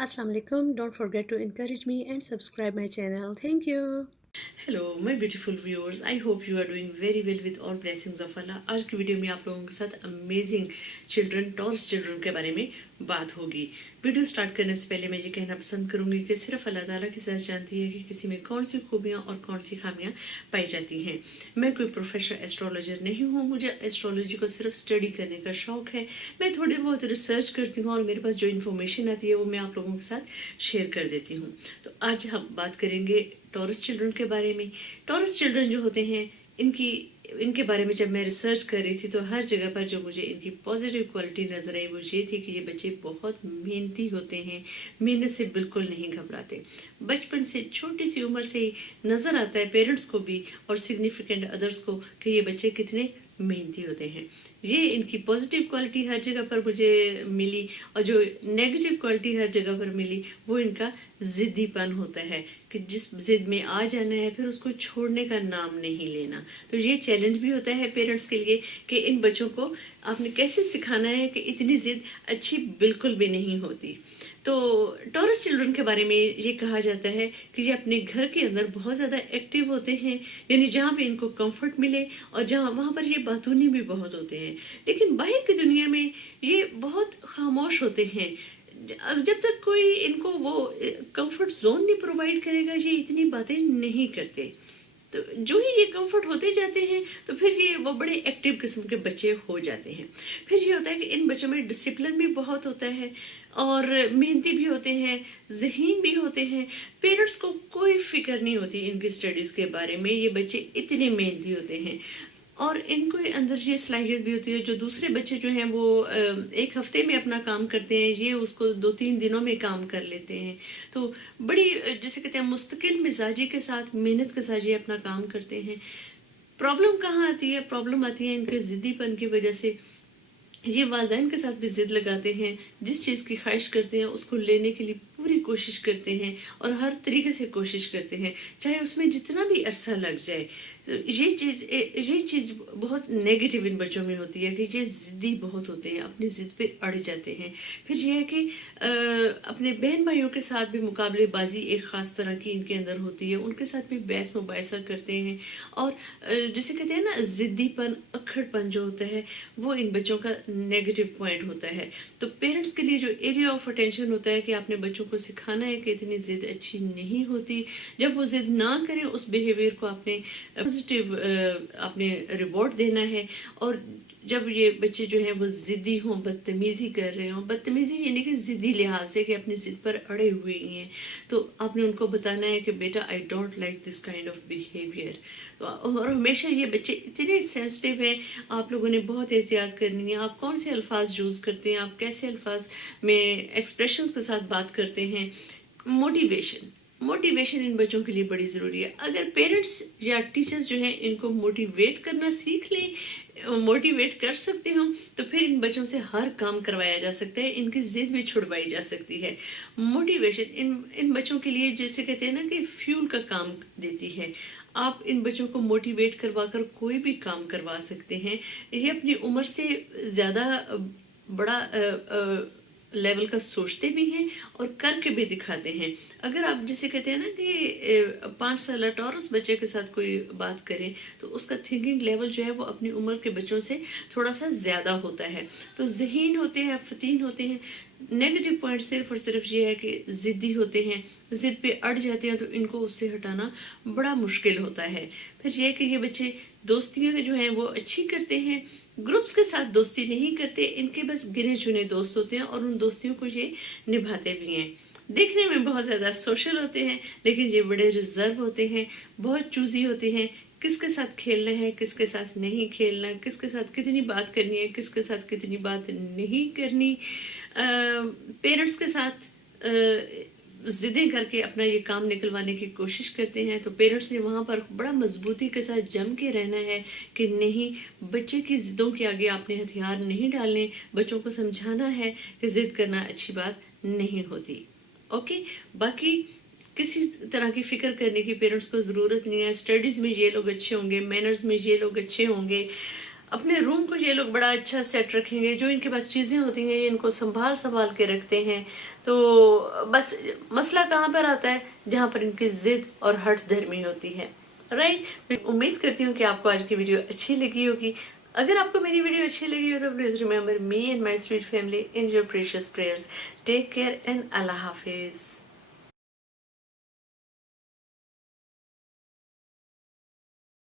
Assalamu alaikum. Don't forget to encourage me and subscribe my channel. Thank you. Hello my beautiful viewers, I hope you are doing very well with all blessings of Allah. आज की video में आप लोगों के साथ amazing children, taurus children के बारे में बात होगी। वीडियो स्टार्ट करने से पहले मैं ये कहना पसंद करूंगी कि सिर्फ अल्लाह ताला की ज़ात जानती है कि किसी में कौन सी खूबियाँ और कौन सी खामियाँ पाई जाती हैं। मैं कोई प्रोफेशनल एस्ट्रोलॉजर नहीं हूँ, मुझे एस्ट्रोलॉजी को सिर्फ स्टडी करने का शौक़ है। मैं थोड़ी बहुत रिसर्च करती हूँ और मेरे पास जो इन्फॉर्मेशन आती है वो मैं आप लोगों के साथ शेयर कर देती हूँ। तो आज हम बात करेंगे टॉरस चिल्ड्रन के बारे में। टॉरस चिल्ड्रन जो होते हैं, इनके बारे में जब मैं रिसर्च कर रही थी तो हर जगह पर जो मुझे इनकी पॉजिटिव क्वालिटी नज़र आई वो ये थी कि ये बच्चे बहुत मेहनती होते हैं, मेहनत से बिल्कुल नहीं घबराते। बचपन से, छोटी सी उम्र से ही नज़र आता है पेरेंट्स को भी और सिग्निफिकेंट अदर्स को कि ये बच्चे कितने मेहनती होते हैं। ये इनकी पॉजिटिव क्वालिटी हर जगह पर मुझे मिली, और जो नेगेटिव क्वालिटी हर जगह पर मिली वो इनका ज़िद्दीपन होता है कि जिस ज़िद में आ जाना है फिर उसको छोड़ने का नाम नहीं लेना। तो ये चैलेंज भी होता है पेरेंट्स के लिए कि इन बच्चों को आपने कैसे सिखाना है कि इतनी ज़िद अच्छी बिल्कुल भी नहीं होती। तो टॉरस चिल्ड्रन के बारे में ये कहा जाता है कि ये अपने घर के अंदर बहुत ज़्यादा एक्टिव होते हैं, यानी जहाँ पे इनको कंफर्ट मिले और जहाँ वहाँ पर ये बातूनी भी बहुत होते हैं। लेकिन बाहर की दुनिया में ये बहुत खामोश होते हैं। जब तक कोई इनको वो कंफर्ट जोन नहीं प्रोवाइड करेगा ये इतनी बातें नहीं करते। तो जो ही ये कंफर्ट होते जाते हैं तो फिर ये वो बड़े एक्टिव किस्म के बच्चे हो जाते हैं। फिर ये होता है कि इन बच्चों में डिसिप्लिन भी बहुत होता है और मेहनती भी होते हैं, ज़हीन भी होते हैं। पेरेंट्स को कोई फिक्र नहीं होती इनकी स्टडीज़ के बारे में, ये बच्चे इतने मेहनती होते हैं। और इनको अंदर ये सलाहियत भी होती है, जो दूसरे बच्चे जो हैं वो एक हफ्ते में अपना काम करते हैं, ये उसको 2-3 दिनों में काम कर लेते हैं। तो बड़ी जैसे कहते हैं मुस्तकिल मिजाजी के साथ, मेहनत के साथ ये अपना काम करते हैं। प्रॉब्लम कहाँ आती है? प्रॉब्लम आती है इनके ज़िद्दीपन की वजह से। ये वालिदैन के साथ भी ज़िद लगाते हैं, जिस चीज़ की ख्वाहिश करते हैं उसको लेने के लिए पूरी कोशिश करते हैं और हर तरीके से कोशिश करते हैं, चाहे उसमें जितना भी अरसा लग जाए। तो ये चीज़ बहुत नेगेटिव इन बच्चों में होती है कि ये ज़िद्दी बहुत होते हैं, अपनी ज़िद पे अड़ जाते हैं। फिर ये है कि अपने बहन भाइयों के साथ भी मुकाबलेबाजी एक ख़ास तरह की इनके अंदर होती है, उनके साथ भी बहस मुबाहिसा करते हैं। और जिसे कहते हैं ना ज़िद्दीपन, अक्खड़पन जो होता है वो इन बच्चों का नेगेटिव पॉइंट होता है। तो पेरेंट्स के लिए जो एरिया ऑफ अटेंशन होता है कि आपने बच्चों को सिखाना है कि इतनी ज़िद अच्छी नहीं होती। जब वो ज़िद ना करें उस बिहेवियर को आपने पॉजिटिव आपने रिवॉर्ड देना है। और जब ये बच्चे जो हैं वो ज़िद्दी हों, बदतमीज़ी कर रहे हों, बदतमीज़ी यानी कि ज़िद्दी लिहाज से कि अपनी ज़िद पर अड़े हुए ही हैं, तो आपने उनको बताना है कि बेटा I don't like this kind of behaviour. तो और हमेशा ये बच्चे इतने सेंसिटिव हैं, आप लोगों ने बहुत एहतियात करनी है। आप कौन से अल्फाज यूज़ करते हैं, आप कैसे अल्फाज में एक्सप्रेशंस के साथ बात करते हैं। मोटिवेशन इन बच्चों के लिए बड़ी ज़रूरी है। अगर पेरेंट्स या टीचर्स जो हैं इनको मोटिवेट करना सीख लें, मोटिवेट कर सकते हो, तो फिर इन बच्चों से हर काम करवाया जा सकता है, इनकी ज़िद भी छुड़वाई जा सकती है। मोटिवेशन इन बच्चों के लिए जैसे कहते हैं ना कि फ्यूल का काम देती है। आप इन बच्चों को मोटिवेट करवा कर कोई भी काम करवा सकते हैं। ये अपनी उम्र से ज़्यादा बड़ा लेवल का सोचते भी हैं और करके भी दिखाते हैं। अगर आप जिसे कहते हैं ना कि 5 साल टॉरस बच्चे के साथ कोई बात करें तो उसका थिंकिंग लेवल जो है वो अपनी उम्र के बच्चों से थोड़ा सा ज़्यादा होता है। तो ज़हीन होते हैं, फतीन होते हैं। नेगेटिव पॉइंट सिर्फ और सिर्फ ये है कि ज़िद्दी होते हैं, ज़िद पे अड़ जाते हैं, तो इनको उससे हटाना बड़ा मुश्किल होता है। फिर ये है कि ये बच्चे दोस्तियाँ जो हैं वो अच्छी करते हैं, ग्रुप्स के साथ दोस्ती नहीं करते, इनके बस गिने चुने दोस्त होते हैं और उन दोस्तियों को ये निभाते भी हैं। देखने में बहुत ज़्यादा सोशल होते हैं लेकिन ये बड़े रिजर्व होते हैं, बहुत चूज़ी होते हैं। किसके साथ खेलना है, किसके साथ नहीं खेलना, किसके साथ कितनी बात करनी है, किसके साथ कितनी बात नहीं करनी। पेरेंट्स के साथ ज़िदें करके अपना ये काम निकलवाने की कोशिश करते हैं। तो पेरेंट्स ने वहाँ पर बड़ा मजबूती के साथ जम के रहना है कि नहीं, बच्चे की ज़िद्दों के आगे आपने हथियार नहीं डालने। बच्चों को समझाना है कि ज़िद करना अच्छी बात नहीं होती। ओके, बाकी किसी तरह की फ़िक्र करने की पेरेंट्स को ज़रूरत नहीं है। स्टडीज़ में ये लोग अच्छे होंगे, मैनर्स में ये लोग अच्छे होंगे, اپنے روم کو یہ لوگ بڑا اچھا سیٹ رکھیں گے، جو ان کے پاس چیزیں ہوتی ہیں یہ ان کو سنبھال کے رکھتے ہیں. تو بس مسئلہ کہاں پر آتا ہے؟ جہاں پر ان کی ضد اور ہٹ دھرمی ہوتی ہے. رائٹ. امید کرتی ہوں کہ آپ کو آج کی ویڈیو اچھی لگی ہوگی. اگر آپ کو میری ویڈیو اچھی لگی ہو تو please remember me and my sweet family in your precious prayers. Take care and Allah حافظ.